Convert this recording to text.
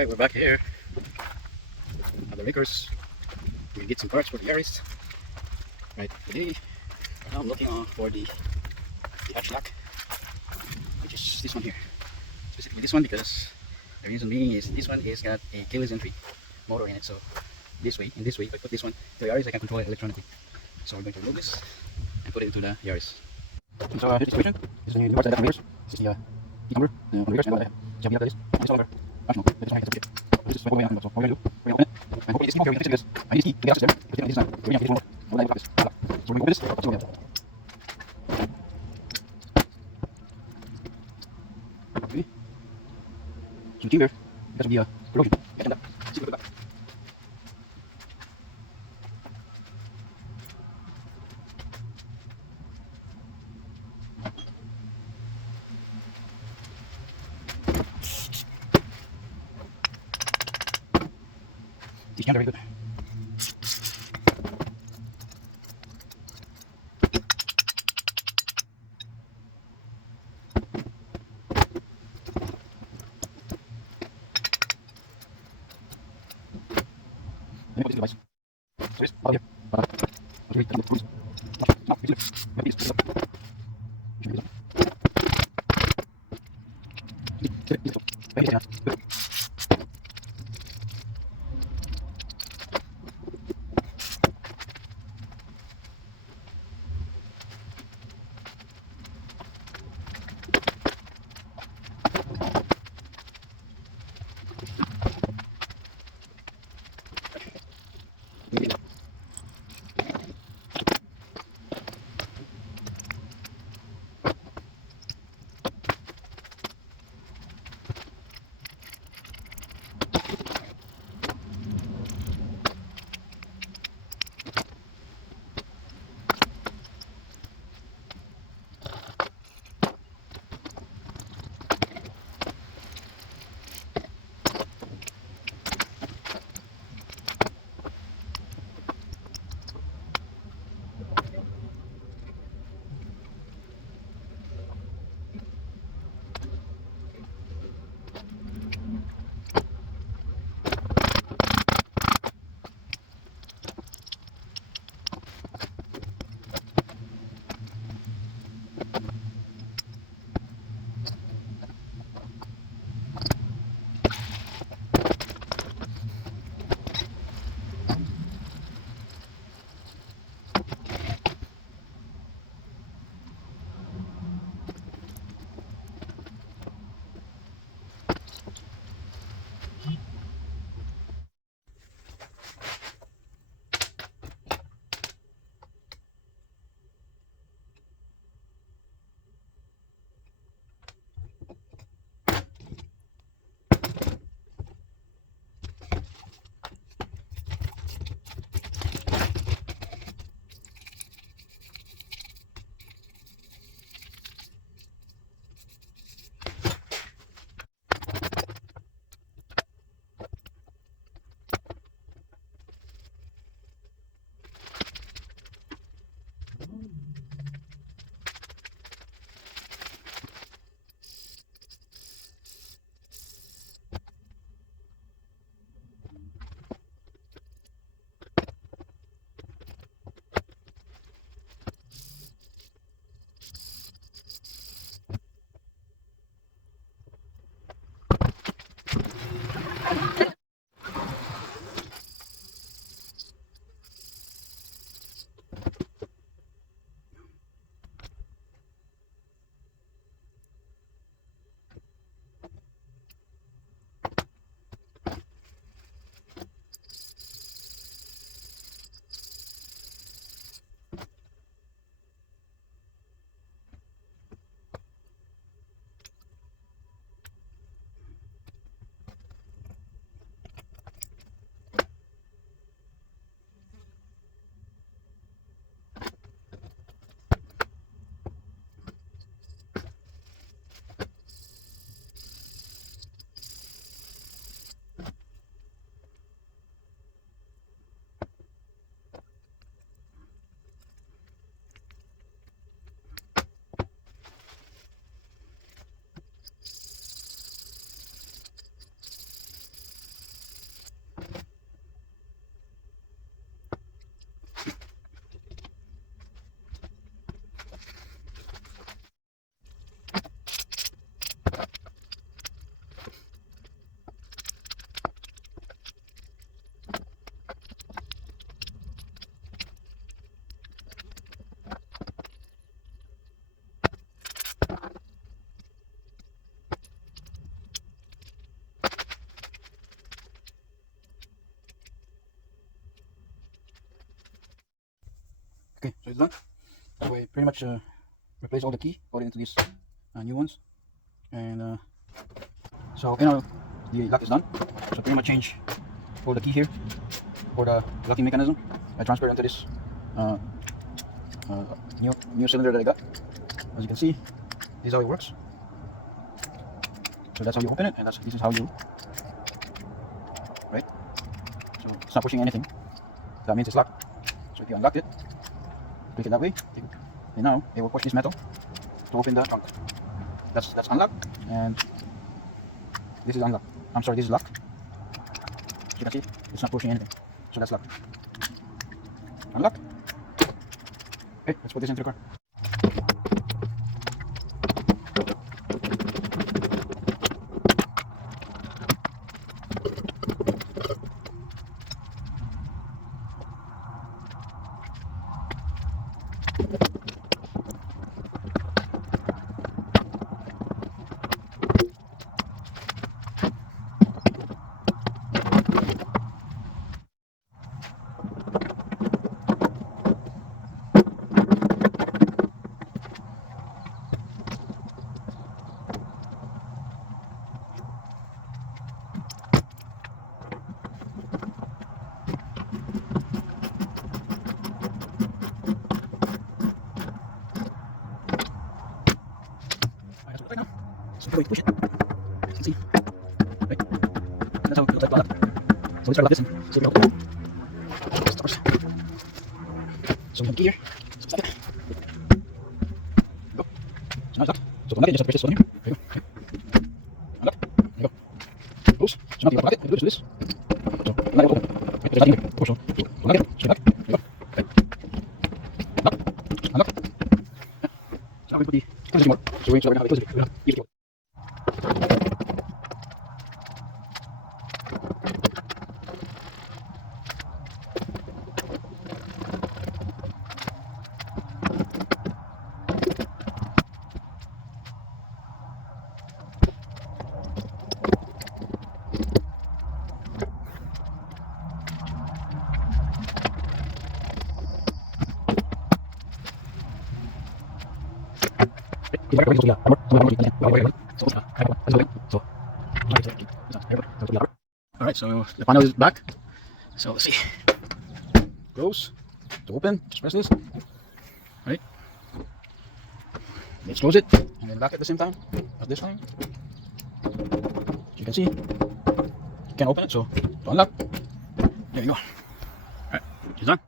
Alright, we're back here at the Rickers. We get some parts for the Yaris. Right, today I'm looking for the hatch lock, which is this one here. Specifically this one because the reason being is this one is got a keyless entry motor in it. So in this way, if I put this one to the Yaris, I can control it electronically. So we're going to remove this and put it into the Yaris. So here's the situation. This is the parts that I got from This is the number on the Rickers and what I have. So we have this. This is no longer optional. This is my this is my way on. So what we're going to do, we're going to open it. And hopefully this key here we can fix it because I need this key to get access there. Because this is not. We're going to get this one more. So we're going to this. So we're going to open this. So we have. Okay. So the key here, because of the corrosion. Get them up. See if we put it back. These cans are very good. Let me put this device. So this, out here. Okay, that's good. Now, we have these. Okay, so it's done. So we pretty much replace all the key, put it into these new ones, and so the lock is done. So pretty much change all the key here for the locking mechanism. I transfer it into this uh, new cylinder that I got. As you can see, this is how it works. So that's how you open it, and this is how you, right? So it's not pushing anything. That means it's locked. So if you unlock it, click it that way, and now it will push this metal to open the trunk. That's unlocked, and this is unlocked. I'm sorry, this is locked. As you can see, it's not pushing anything. So that's locked. Unlock. Okay, let's put this into the car. Right now, so going to push it. You can see, right? That's how it looks like unlocked. So we start like this and see if it helps. Starts. So we have a key here. So stop it. There you go. So now it's locked. So to unlock it, just have to press this one here. There you go. Okay. Unlock. There you go. Close. So now you unlock it. You do this. So unlock it. Open. Right. There's nothing here. Push. So unlock it. So unlock. There you go. Okay. Unlock. Unlock. Yeah. So now we put the close it more. So we're going to have it close it. We're going to give it. Alright, so the panel is back. So let's see. Close to open, just press this. Right? Let's close it and then lock at the same time as this time. As you can see, you can open it, so to unlock. There you go. Alright, it's done.